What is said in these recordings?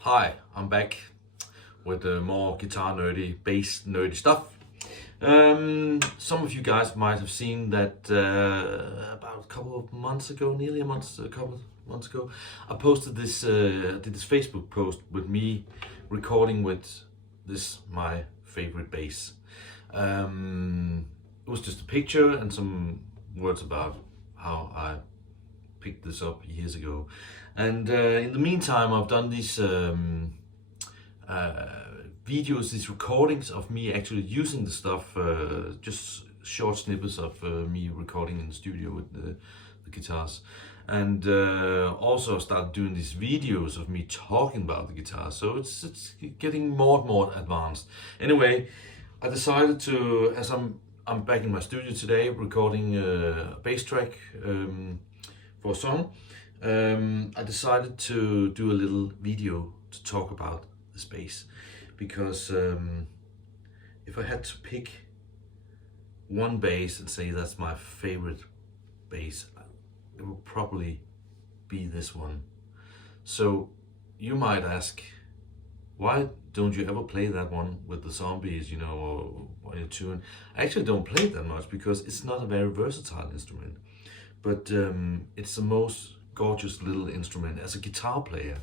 Hi, I'm back with more guitar nerdy, bass nerdy stuff. Some of you guys might have seen that about a couple of months ago, a couple of months ago, I posted this, did this Facebook post with me recording with this, my favorite bass. It was just a picture and some words about how I picked this up years ago. And in the meantime, I've done these videos, these recordings of me actually using the stuff, just short snippets of me recording in the studio with the guitars. And also started doing these videos of me talking about the guitar. So it's getting more and more advanced. Anyway, I decided to, as I'm back in my studio today recording a bass track for a song, I decided to do a little video to talk about this bass, because if I had to pick one bass and say that's my favorite bass, it would probably be this one. So you might ask, why don't you ever play that one with the zombies, you know, or while you're touring? I actually don't play it that much because it's not a very versatile instrument, but it's the most gorgeous little instrument. As a guitar player,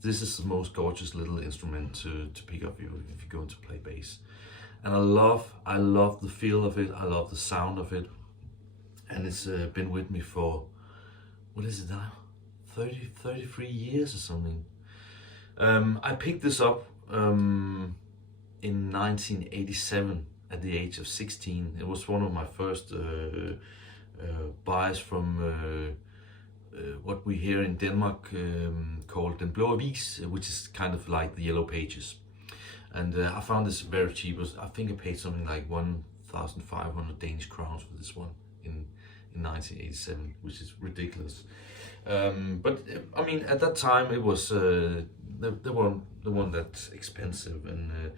this is the most gorgeous little instrument to pick up if you're going to play bass. And I love the feel of it, I love the sound of it, and it's been with me for, what is it now, 33 years or something. I picked this up in 1987 at the age of 16. It was one of my first buys from what we here in Denmark called Den Blå Avis, which is kind of like the Yellow Pages. And I found this very cheap. I think I paid something like 1,500 Danish crowns for this one in 1987, which is ridiculous. But I mean, at that time it was they weren't that expensive, and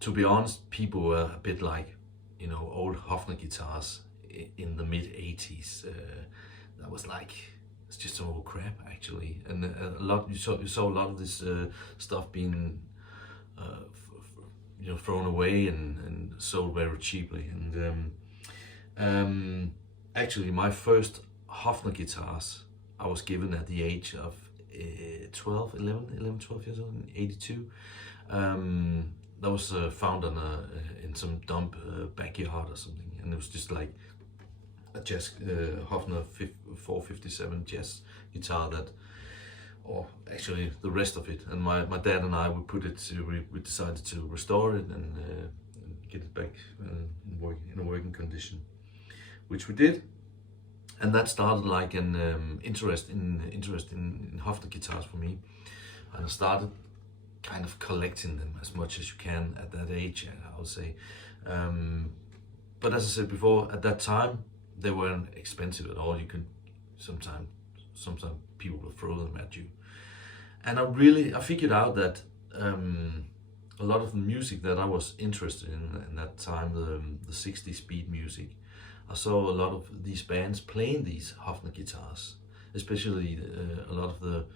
to be honest, people were a bit like, you know, old Hofner guitars in the mid 80s. That was like, it's just some old crap actually, and a lot you saw a lot of this stuff being you know, thrown away and sold very cheaply. And actually my first Hofner guitars I was given at the age of 12 years old in 82. That was found on in some dump backyard or something, and it was just like a jazz Hofner 457 jazz guitar that, or actually the rest of it. And my dad and I, we decided to restore it and get it back in a working condition, which we did. And that started like an interest in Hofner guitars for me, and I started kind of collecting them as much as you can at that age, I would say. But as I said before, at that time they weren't expensive at all. You could sometimes people will throw them at you, and I figured out that a lot of the music that I was interested in that time, the 60s beat music, I saw a lot of these bands playing these Hofner guitars, especially a lot of the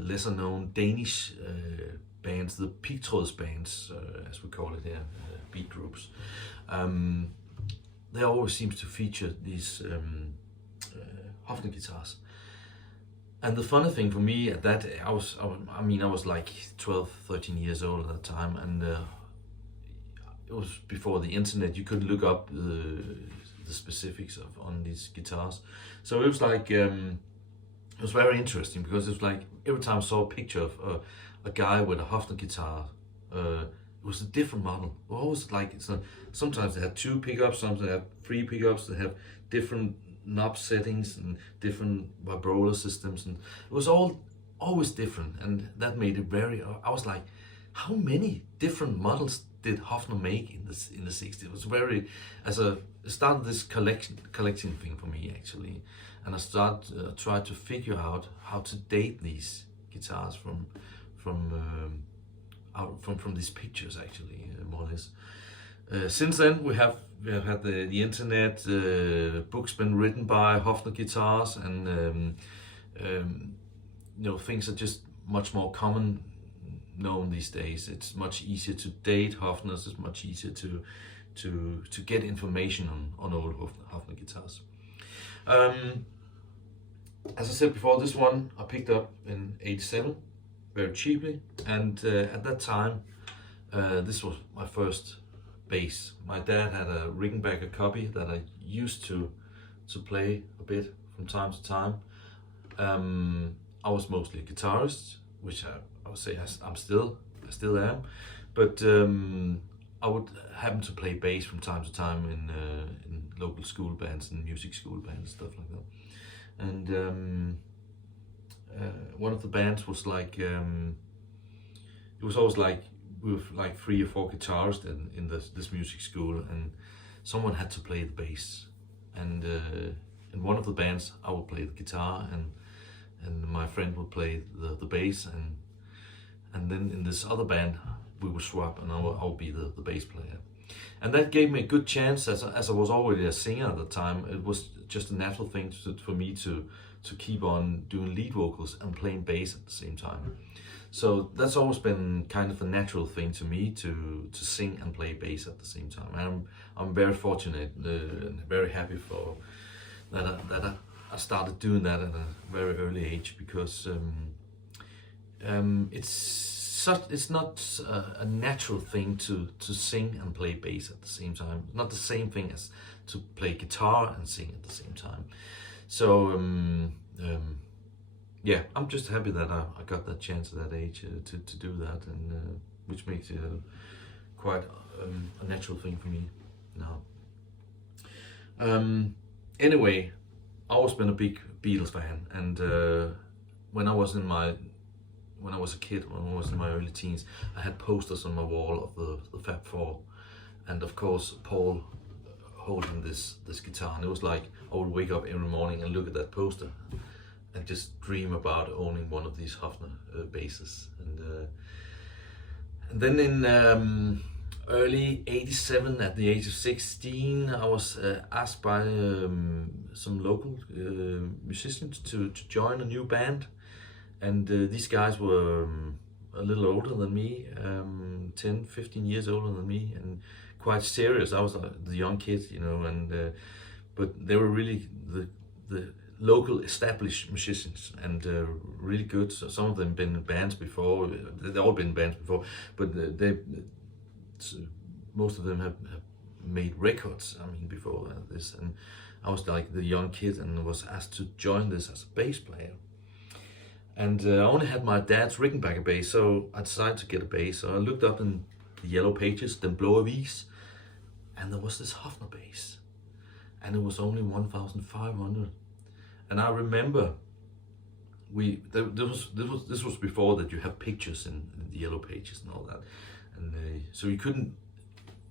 lesser known Danish bands, the pigtråds bands, as we call it here, beat groups. They always seems to feature these Hofner guitars. And the funny thing for me at that, I was like 12, 13 years old at that time, and it was before the internet. You could look up the specifics on these guitars. So it was like, it was very interesting, because it was like every time I saw a picture of a guy with a Hofner guitar, it was a different model. Always like, sometimes they had 2 pickups, sometimes they have 3 pickups, they have different knob settings and different vibrola systems, and it was always different, and that made it very, I was like, how many different models did Hofner make in the 60s? It was very, it started this collecting thing for me actually, and I tried to figure out how to date these guitars from these pictures actually, more or less. Since then we have we have had the internet, books been written by Hofner guitars, and things are just much more common known these days. It's much easier to date Hofners. It's much easier to get information on old Hofner guitars. As I said before, this one I picked up in '87, very cheaply, and at that time, this was my first bass. My dad had a Rickenbacker copy that I used to play a bit from time to time. I was mostly a guitarist, which I would say I still am, but I would happen to play bass from time to time in local school bands and music school bands, stuff like that. And one of the bands was like, it was always like we were like 3 or 4 guitarists in this music school, and someone had to play the bass. And in one of the bands, I would play the guitar, and my friend would play the bass, and then in this other band we would swap, and I would be the bass player. And that gave me a good chance, as I was already a singer at the time. It was just a natural thing for me to keep on doing lead vocals and playing bass at the same time. So that's always been kind of a natural thing to me, to sing and play bass at the same time. And I'm very fortunate and very happy for that I started doing that at a very early age, because it's not a natural thing to sing and play bass at the same time. Not the same thing as to play guitar and sing at the same time. So yeah, I'm just happy that I got that chance at that age to do that, and which makes it quite a natural thing for me now. Anyway, I've always been a big Beatles fan, and when I was a kid, when I was in my early teens, I had posters on my wall of the Fab Four, and of course Paul holding this guitar, and it was like I would wake up every morning and look at that poster and just dream about owning one of these Hofner basses. And then in early '87, at the age of 16, I was asked by some local musicians to join a new band. And these guys were a little older than me, 10, 15 years older than me, and quite serious. I was the young kid, and but they were really the local established musicians, and really good. So some of them been in bands before. They've all been in bands before, but most of them have made records. I mean, before this, and I was like the young kid and was asked to join this as a bass player. And I only had my dad's Rickenbacker bass, so I decided to get a bass. So I looked up in the yellow pages, Den Blå Avis, and there was this Hofner bass, and it was only 1,500. And I remember this was before that you have pictures in the yellow pages and all that, and so you couldn't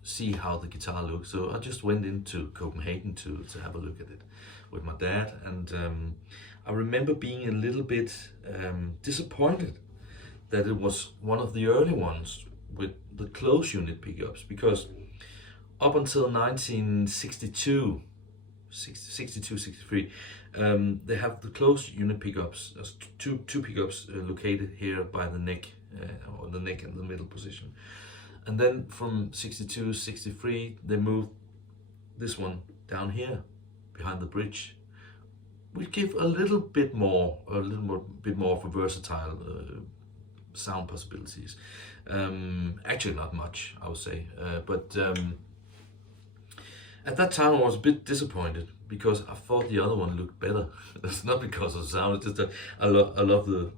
see how the guitar looked. So I just went into Copenhagen to have a look at it with my dad, and I remember being a little bit disappointed that it was one of the early ones with the closed unit pickups, because up until 1962, 63, they have the closed unit pickups. There's two pickups located here by the neck, or the neck in the middle position. And then from 62, 63, they moved this one down here behind the bridge, which give a little bit more of a versatile sound possibilities. Actually, not much, I would say, but at that time I was a bit disappointed, because I thought the other one looked better. It's not because of the sound; it's just that I love the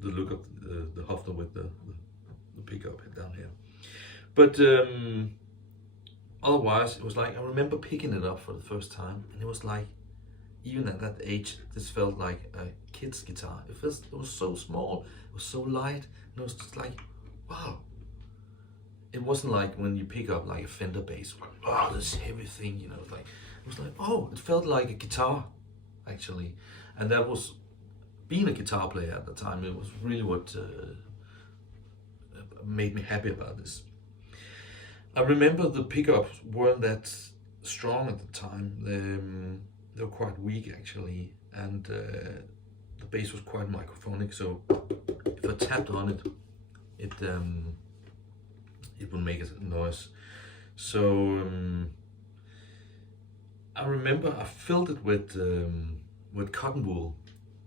look of the Hofner with the pickup down here. But otherwise, it was like, I remember picking it up for the first time, and it was like, even at that age, this felt like a kid's guitar. It was so small, it was so light, and it was just like, wow. It wasn't like when you pick up like a Fender bass, like, oh, this heavy thing, it was like, oh, it felt like a guitar, actually. And that was, being a guitar player at the time, it was really what made me happy about this. I remember the pickups weren't that strong at the time. They were quite weak actually, and the bass was quite microphonic. So if I tapped on it, it would make a noise. So I remember I filled it with cotton wool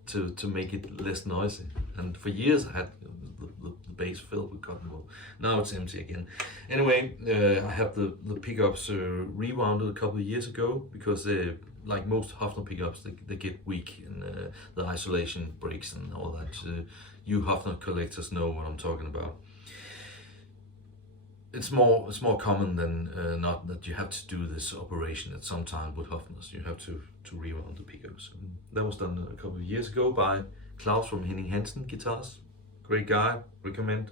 to make it less noisy. And for years I had the bass filled with cotton wool. Now it's empty again. Anyway, I have the pickups rewounded a couple of years ago because they, like most Hofner pickups, they get weak and the isolation breaks and all that. You Hofner collectors know what I'm talking about. It's more common than not that you have to do this operation at some time with Hofners. You have to rewound the pickups. And that was done a couple of years ago by Klaus from Henning Hansen Guitars. Great guy, recommend.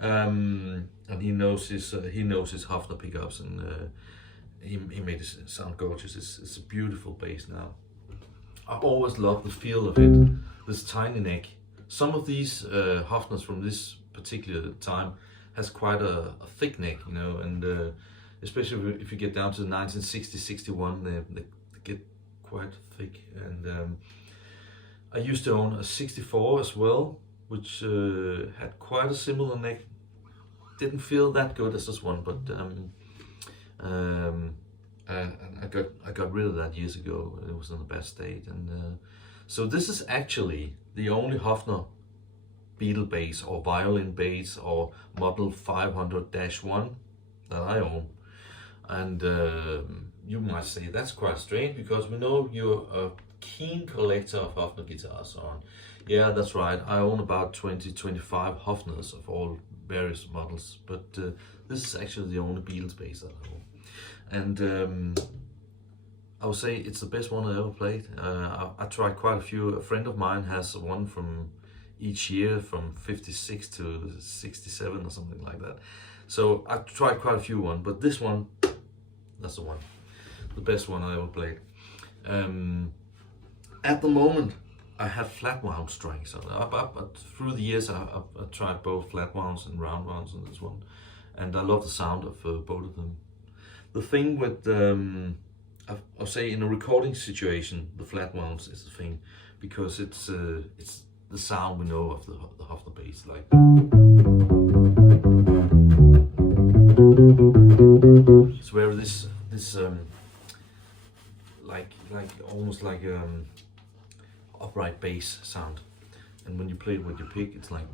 And he knows his Hofner pickups, and he made it sound gorgeous. It's a beautiful bass now. I always love the feel of it. This tiny neck. Some of these Hofners from this particular time has quite a thick neck, you know, and especially if you get down to the 1960, 61, they get quite thick. And I used to own a 64 as well, which had quite a similar neck. Didn't feel that good as this one, but I got rid of that years ago. It was in a bad state, and so this is actually the only Hofner Beatle bass or violin bass or model 500-1 that I own. And you might say that's quite strange because we know you're a keen collector of Hofner guitars. Yeah, that's right, I own about 20-25 Hofners of all various models, but this is actually the only Beatles bass that I own. And I would say it's the best one I ever played. I tried quite a few. A friend of mine has one from each year from 56 to 67 or something like that. So I tried quite a few ones, but this one, that's the one, the best one I ever played. At the moment, I have flat wound strings. But through the years, I've tried both flat wounds and round wounds on this one, and I love the sound of both of them. The thing with, I'll say in a recording situation, the flat wounds is the thing, because it's the sound we know of the Hofner bass, like. It's where this like almost like upright bass sound, and when you play it with your pick, it's like.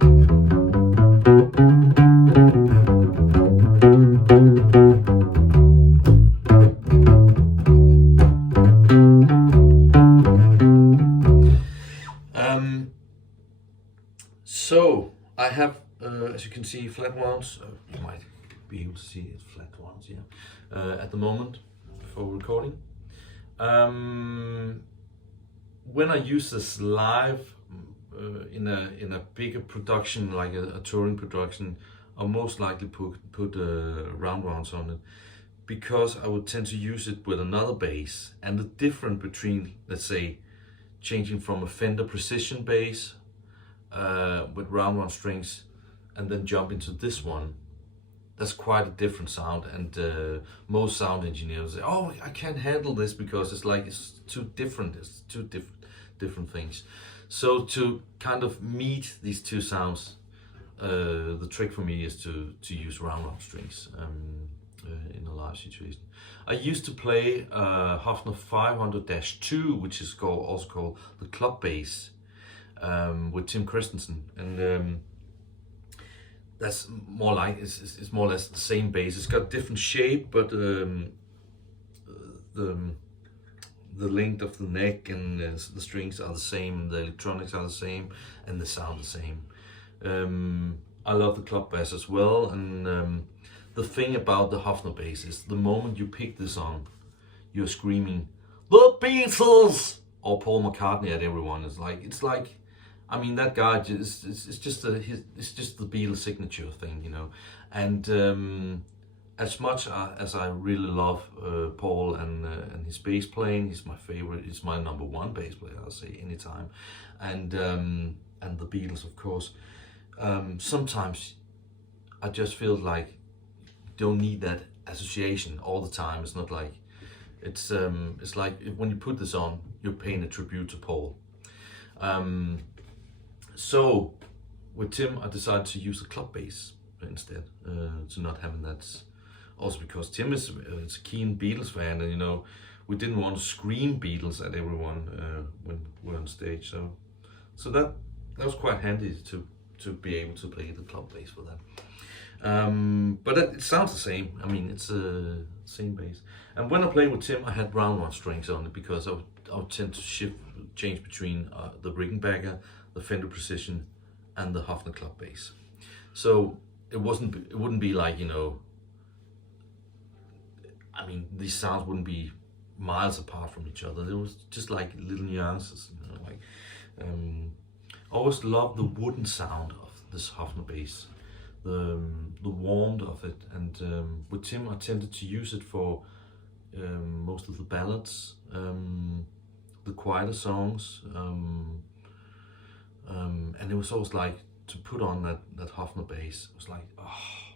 So I have, as you can see, flat wounds. You might be able to see it, flat wounds, yeah. At the moment for recording. When I use this live in a bigger production, like a touring production, I'll most likely put round wounds on it, because I would tend to use it with another bass. And the difference between, let's say, changing from a Fender Precision bass with round wound strings and then jump into this one, that's quite a different sound. And most sound engineers say, oh, I can't handle this because it's too different. It's two different things. So to kind of meet these two sounds, the trick for me is to use round wound strings in a live situation. I used to play Hofner 500-2, which is also called the club bass, with Tim Christensen, and that's more like it's more or less the same bass. It's got different shape, but the length of the neck and the strings are the same, the electronics are the same, and the sound the same. I love the club bass as well, and the thing about the Hofner bass is the moment you pick this on, you're screaming "The Beatles" or Paul McCartney at everyone. It's like, I mean, that guy it's just the Beatles signature thing, you know. And as much as I really love Paul and his bass playing, he's my favorite. He's my number one bass player, I'll say, anytime. And the Beatles, of course. Sometimes I just feel like don't need that association all the time. It's not like it's like when you put this on, you're paying a tribute to Paul. So with Tim, I decided to use the club bass instead, to not having that. Also because Tim is a keen Beatles fan, and you know, we didn't want to scream Beatles at everyone when we're on stage. So that was quite handy to be able to play the club bass for that. But it sounds the same. I mean, it's the same bass. And when I played with Tim, I had round one strings on it because I would tend to change between the Rickenbacker, the Fender Precision, and the Hofner club bass. So it wouldn't be like, you know, I mean, these sounds wouldn't be miles apart from each other. It was just like little nuances, you know, like. I always loved the wooden sound of this Hofner bass, the warmth of it, and with Tim I tended to use it for most of the ballads, the quieter songs, and it was always like to put on that Hofner bass. It was like, oh,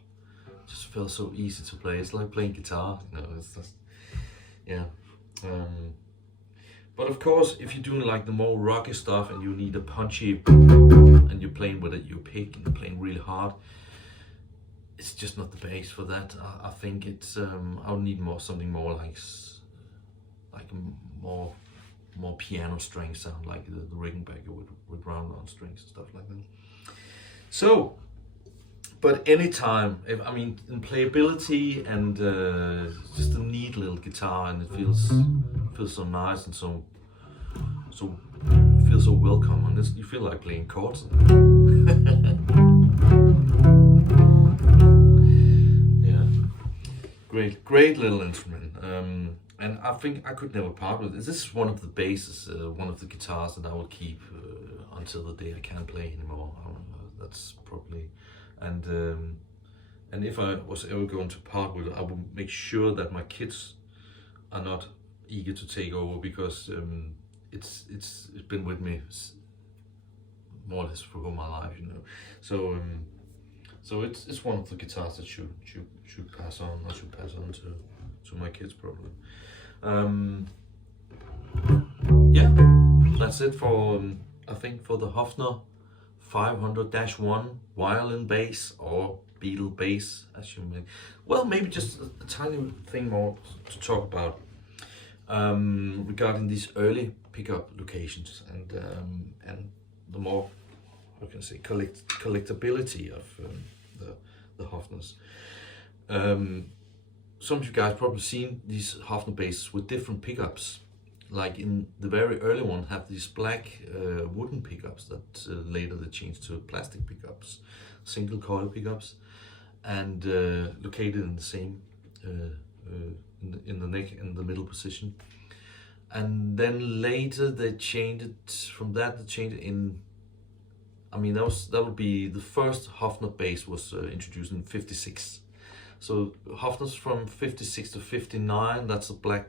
it just felt so easy to play. It's like playing guitar, you know. It's just, yeah. But of course, if you're doing like the more rocky stuff and you need a punchy, and you're playing with your pick and you're playing really hard, it's just not the bass for that. I think it's I would need something more like more piano string sound, like the Rickenbacker with round strings and stuff like that. So, but anytime, I mean, in playability and just a neat little guitar, and it feels so nice and so feels so welcome, and you feel like playing chords. Yeah, great little instrument, and I think I could never part with it. This is one of the basses, one of the guitars that I will keep until the day I can't play anymore. That's probably. And if I was ever going to part with it, I would make sure that my kids are not eager to take over, because it's been with me more or less for all my life, you know. So it's one of the guitars that should pass on. I should pass on to my kids probably. Yeah, that's it for I think for the Hofner 500-1 violin bass, or Beatle bass, as you may. Well, maybe just a tiny thing more to talk about regarding these early pickup locations and the more, how can I say, collectability of the Hofners. Some of you guys probably seen these Hofner basses with different pickups. Like in the very early one, have these black wooden pickups that later they changed to plastic pickups, single coil pickups, and located in the same in the neck in the middle position. And then later they changed it from that. They changed it in. I mean, that would be the first Hofner bass was introduced in '56. So Hofner's from 56 to 59, that's the black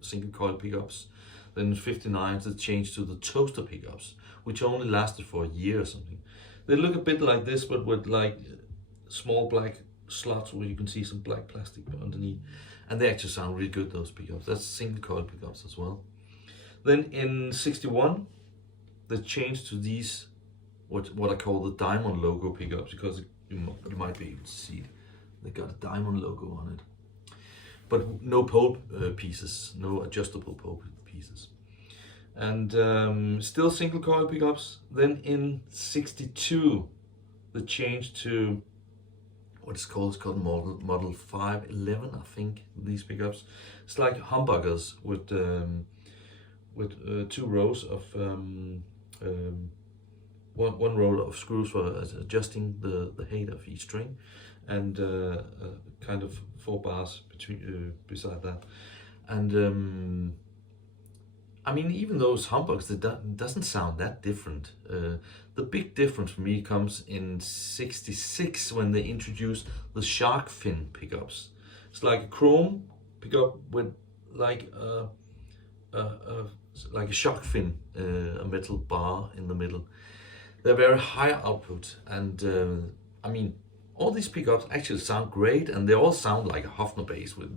single coil pickups. Then in 59 they changed to the toaster pickups, which only lasted for a year or something. They look a bit like this, but with like small black slots where you can see some black plastic underneath. And they actually sound really good, those pickups. That's single coil pickups as well. Then in 61, they changed to these, what I call the diamond logo pickups, because you might be able to see it. They got a diamond logo on it, but no pole pieces, no adjustable pole pieces, and still single coil pickups. Then in 62, they changed to what it's called. It's called model 511, I think. These pickups, it's like humbuckers with 2 rows of one row of screws for adjusting the height of each string, and kind of 4 bars beside that. And I mean, even those humbuckers, it doesn't sound that different. The big difference for me comes in 66 when they introduced the shark fin pickups. It's like a chrome pickup with like a shark fin, a metal bar in the middle. They're very high output, and I mean, all these pickups actually sound great, and they all sound like a Hofner bass with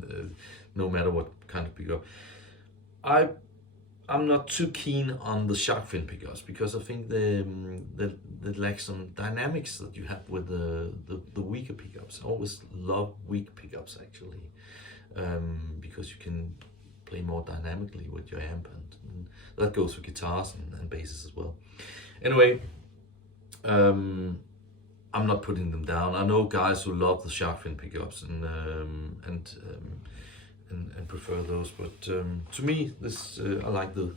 no matter what kind of pickup. I'm not too keen on the shark fin pickups because I think they lack some dynamics that you have with the weaker pickups. I always love weak pickups actually, because you can play more dynamically with your amp, and that goes for guitars and basses as well. Anyway, I'm not putting them down. I know guys who love the shark fin pickups and prefer those, but to me, this I like the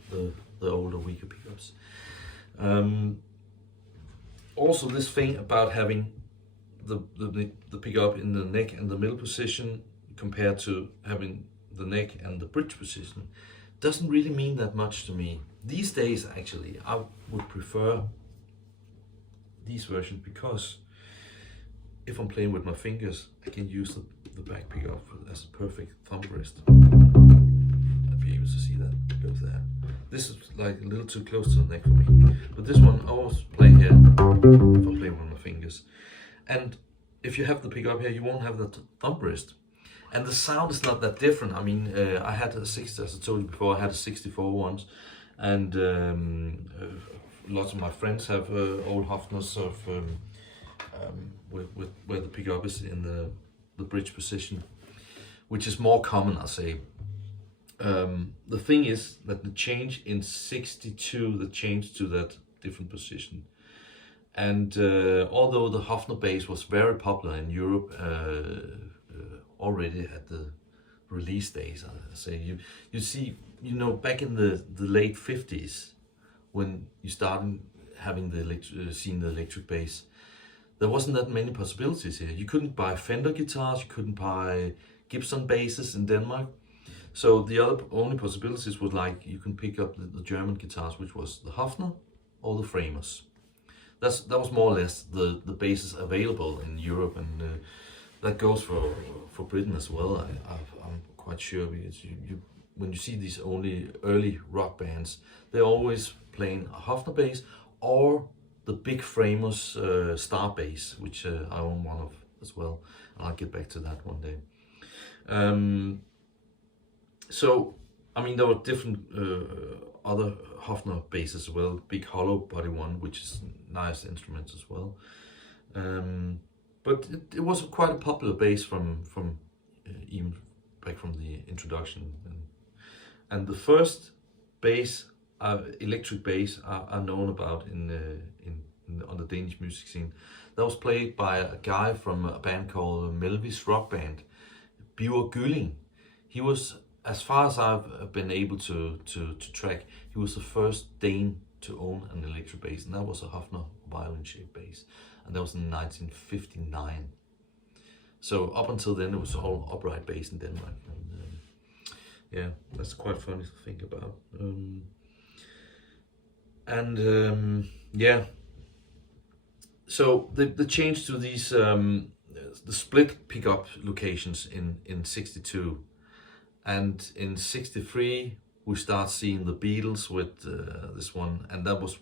older, weaker pickups. Also, this thing about having the pickup in the neck and the middle position compared to having the neck and the bridge position doesn't really mean that much to me. These days, actually, I would prefer these versions because if I'm playing with my fingers, I can use the back pickup as a perfect thumb rest. I'll be able to see that it goes there. This is like a little too close to the neck for me, but this one I always play here if I'm playing with my fingers. And if you have the pickup here, you won't have that thumb rest. And the sound is not that different. I mean, I had a 60, as I told you before, I had a 64 once, and lots of my friends have old Hofners of with where the pickup is in the bridge position, which is more common, I say. The thing is that the change in 62, the change to that different position. And although the Hofner bass was very popular in Europe already at the release days, I say, you see, you know, back in the late 50s, when you started having seeing the electric bass, there wasn't that many possibilities here. You couldn't buy Fender guitars, you couldn't buy Gibson basses in Denmark. So the only possibilities was like you can pick up the German guitars, which was the Hofner or the Framers. That was more or less the basses available in Europe, and that goes for Britain as well. I'm quite sure, because when you see these early rock bands, they're always playing a Hofner bass or the big Framers Star bass, which I own one of as well. I'll get back to that one day. So, I mean, there were different other Hofner basses as well, big hollow body one, which is nice instruments as well. But it was quite a popular bass from even back from the introduction. And the first bass, electric bass, are known about on the Danish music scene. That was played by a guy from a band called Melvis Rock Band, Bjørn Gylling. He was, as far as I've been able to track, he was the first Dane to own an electric bass, and that was a Hofner violin-shaped bass, and that was in 1959. So up until then, it was all upright bass in Denmark. And, yeah, that's quite funny to think about. Yeah. So the change to these the split pickup locations in 62, and in 63 we start seeing the Beatles with this one, and that was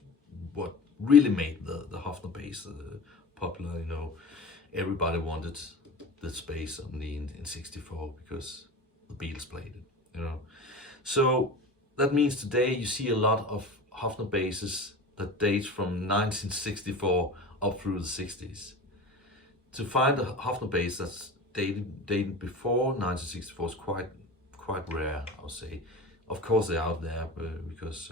what really made the Hofner bass popular. You know, everybody wanted this bass in 64 because the Beatles played it. You know, so that means today you see a lot of Hofner basses that date from 1964 up through the 60s. To find a Hofner bass that's dated before 1964 is quite rare, I would say. Of course they're out there because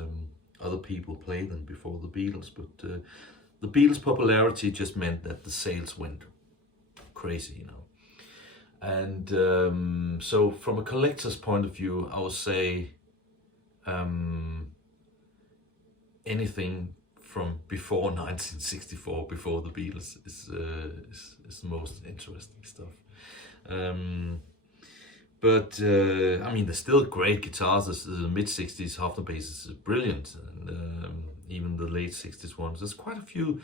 other people played them before the Beatles, but the Beatles' popularity just meant that the sales went crazy, you know. And so from a collector's point of view, I would say anything from before 1964, before the Beatles, is the most interesting stuff. But I mean, there's still great guitars. The mid-60s Hofner bass is brilliant, and even the late 60s ones. There's quite a few.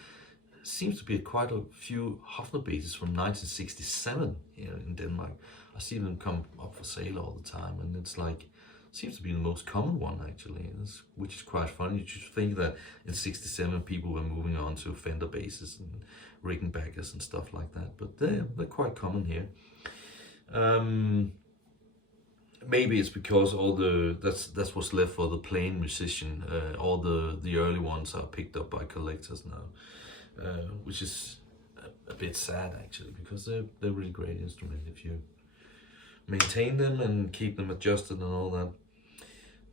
Seems to be quite a few Hofner basses from 1967 here in Denmark. I see them come up for sale all the time, and it's like seems to be the most common one actually, which is quite funny. You should think that in '67 people were moving on to Fender basses and Rickenbackers and stuff like that, but they're quite common here. Maybe it's because that's what's left for the plain musician. All the early ones are picked up by collectors now, which is a bit sad actually, because they're really great instruments if you maintain them and keep them adjusted and all that.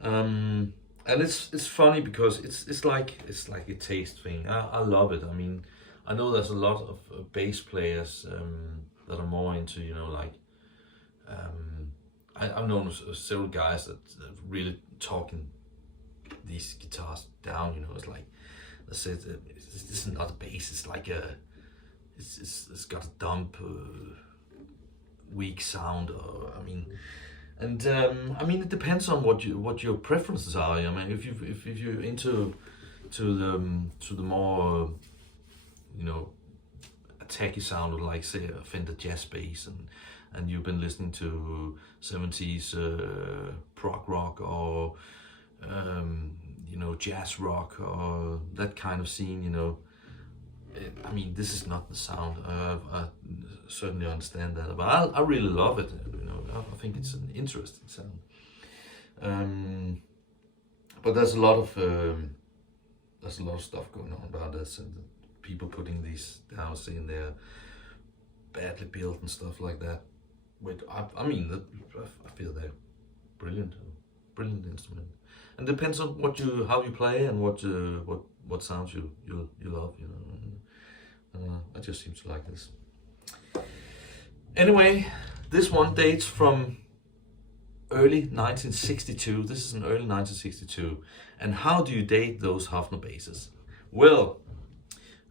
And it's funny because it's like a taste thing. I love it. I mean, I know there's a lot of bass players that are more into, you know, like I've known several guys that really talking these guitars down. You know, it's like they said, this is not a bass. It's like it's got a dump, weak sound. I mean, and I mean, it depends on what your preferences are. I mean, if you're into the more you know, attacky sound of, like, say, a Fender jazz bass, and you've been listening to 70s prog rock or you know, jazz rock or that kind of scene, you know, I mean, this is not the sound. I certainly understand that, but I really love it. You know, I think it's an interesting sound. But there's a lot of stuff going on about this, and people putting these down, saying they're badly built and stuff like that. I mean, I feel they're brilliant instrument, and depends on how you play and what sounds you love, you know. I just seem to like this. Anyway, this one dates from early 1962. This is an early 1962, and how do you date those Hofner basses? Well,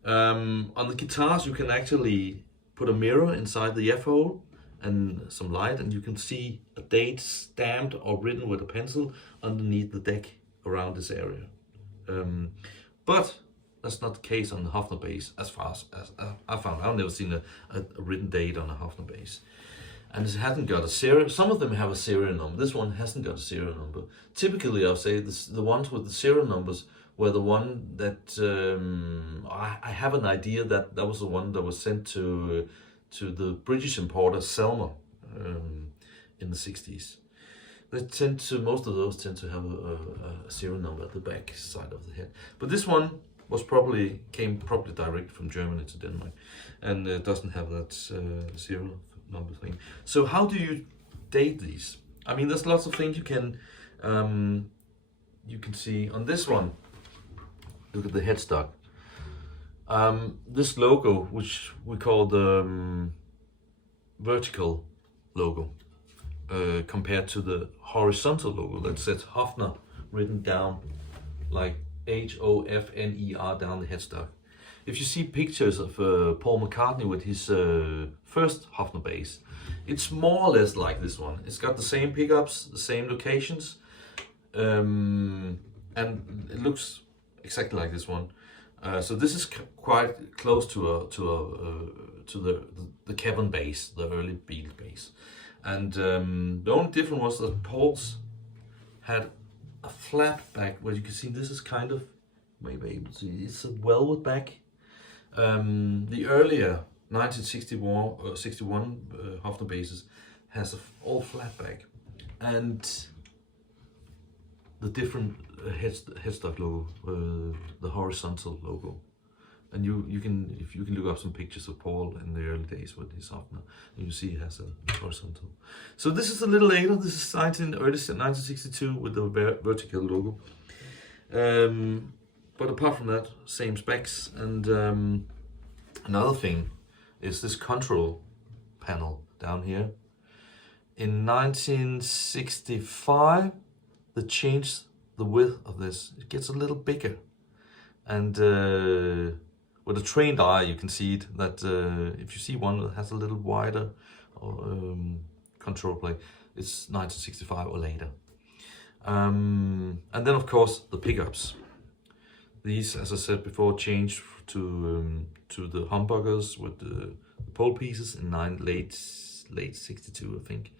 on the guitars you can actually put a mirror inside the F-hole and some light, and you can see a date stamped or written with a pencil underneath the deck around this area. But that's not the case on the Hofner bass, as far as I found. I've never seen a written date on a Hofner bass. And it hasn't got a serial. Some of them have a serial number. This one hasn't got a serial number. Typically, I'll say the ones with the serial numbers were the one that I have an idea that was the one that was sent to the British importer Selmer in the 60s. Most of those tend to have a serial number at the back side of the head. But this one came probably direct from Germany to Denmark, and it doesn't have that serial number thing. So how do you date these? I mean, there's lots of things you can see on this one. Look at the headstock. This logo, which we call the vertical logo, compared to the horizontal logo that says Hofner written down like Hofner down the headstock. If you see pictures of Paul McCartney with his first Hofner bass, it's more or less like this one. It's got the same pickups, the same locations, and it looks exactly like this one. So this is quite close to the Kevin bass, the early Beatles bass. And the only difference was that Paul's had a flat back, where you can see this is kind of, maybe able to see, it's a velvet back. The earlier 1961 Hofner basses has all flat back, and the different headstock logo, the horizontal logo. And you can look up some pictures of Paul in the early days with his Hofner, and you see it has a horizontal. So this is a little later. This is early 1962 with the vertical logo. But apart from that, same specs. And another thing is this control panel down here. In 1965, they changed the width of this. It gets a little bigger, and with a trained eye, you can see it. That if you see one that has a little wider control plate, it's 1965 or later. And then, of course, the pickups. These, as I said before, changed to the humbuckers with the pole pieces in late 62, I think.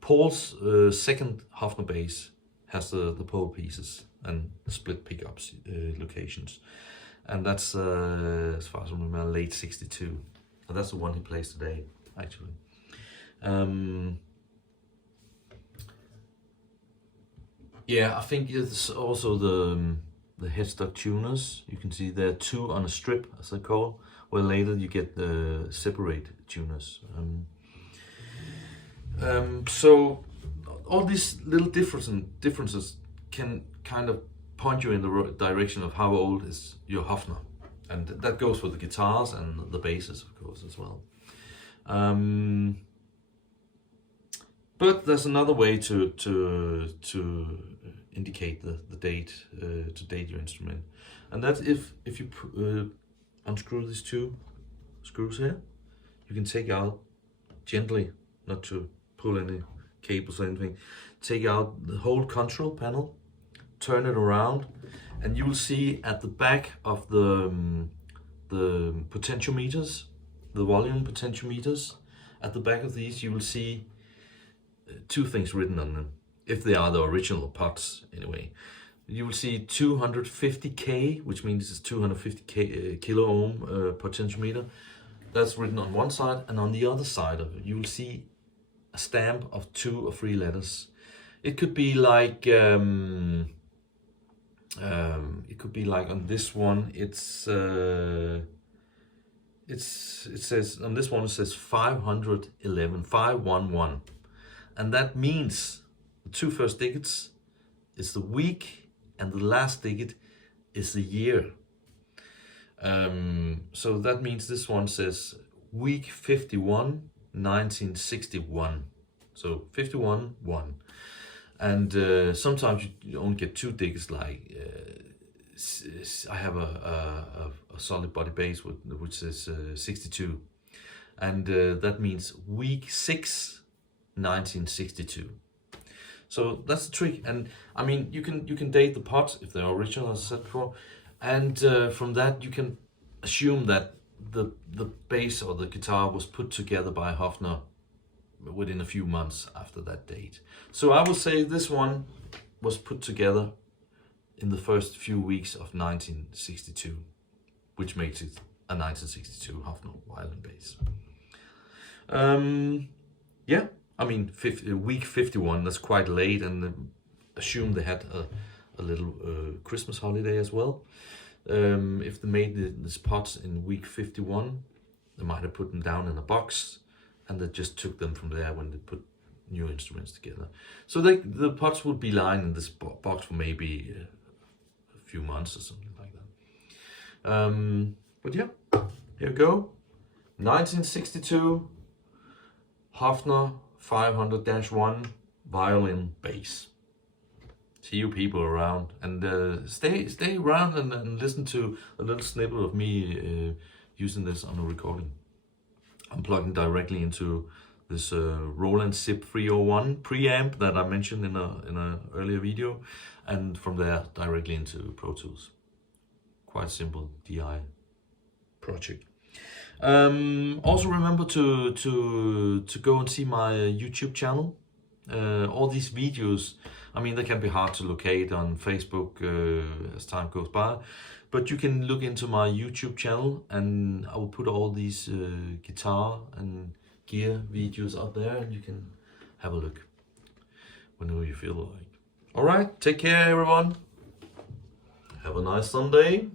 Paul's second Hofner bass has the pole pieces and split pickups locations, and that's as far as I remember late '62. And that's the one he plays today, actually. Yeah, I think it's also the headstock tuners. You can see there are two on a strip, as I call, where later you get the separate tuners. So all these little differences can kind of point you in the direction of how old is your Hofner, and that goes for the guitars and the basses, of course, as well. But there's another way to indicate the date, to date your instrument, and that's if you unscrew these two screws here, you can take out gently, not to pull any cables or anything, take out the whole control panel, turn it around, and you will see at the back of the potentiometers, the volume potentiometers, at the back of these you will see two things written on them, if they are the original pots anyway. You will see 250K, which means it's 250 kilo ohm potentiometer. That's written on one side, and on the other side of it you will see a stamp of 2 or 3 letters. It could be like on this one it says on this one it says 511, 511, and that means the 2 first digits is the week and the last digit is the year. So that means this one says week 51, 1961. So 51, 1. And sometimes you only get 2 digits, like I have a solid body bass which says 62. And that means week 6, 1962. So that's the trick, and I mean you can date the pots if they're original, as I said before, and from that you can assume that the bass or the guitar was put together by Hofner within a few months after that date. So I would say this one was put together in the first few weeks of 1962, which makes it a 1962 Hofner violin bass. Yeah. I mean, week 51, that's quite late, and assume they had a little Christmas holiday as well. If they made these pots in week 51, they might have put them down in a box, and they just took them from there when they put new instruments together. So the pots would be lying in this box for maybe a few months or something like that. But yeah, here we go. 1962, Hofner 500-1 violin bass. See you people around, and stay around and listen to a little snippet of me using this on a recording. I'm plugging directly into this Roland SIP 301 preamp that I mentioned in a earlier video, and from there directly into Pro Tools. Quite simple DI project. Also remember to go and see my YouTube channel. All these videos, I mean, they can be hard to locate on Facebook as time goes by, but you can look into my YouTube channel, and I will put all these guitar and gear videos up there, and you can have a look whenever you feel like. All right, take care everyone. Have a nice Sunday.